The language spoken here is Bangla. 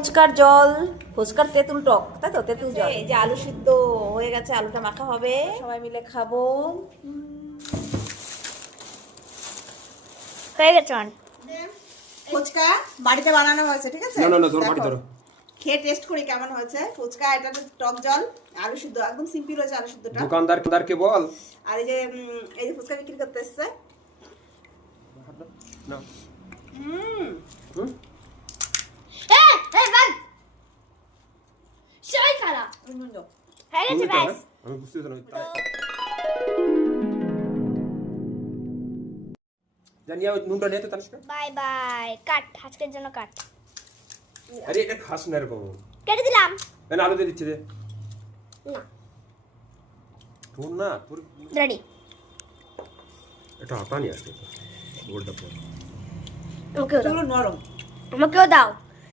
ফুচকার জল, ফুচকার তেঁতুল টক, তাই তো তেঁতুল জল। এই যে আলু সিদ্ধ হয়ে গেছে, আলুটা মাখা হবে, সবাই মিলে খাবো। হয়ে গেছে। ফুচকা বাড়িতে বানানো হয়েছে, ঠিক আছে? না ধরো বাড়ি ধরো। খেয়ে টেস্ট করি কেমন হয়েছে ফুচকা। এটা টক জল, আলু সিদ্ধ, একদম সিম্পল হয়েছে আলু সিদ্ধটা। দোকানদারকে বল। আর এই যে ফুচকা বিক্রি করতে এসছে। না সবাই খালা হয়ে গেছে ব্যাস। আমি বুঝতে না জানিয়া নুনটা নিয়ে তো তানিষ্কা। Bye bye. কাট, আজকের জন্য কাট। আরে এটা খাস না এরকম। কেটে দিলাম। এনে আলু দিয়ে দিচ্ছি রে। না তোর না তোর রেডি। এটা আটা নিয়ে আসতে গোলটা পর। আমাকেও দাও, নরম। আমাকেও দাও।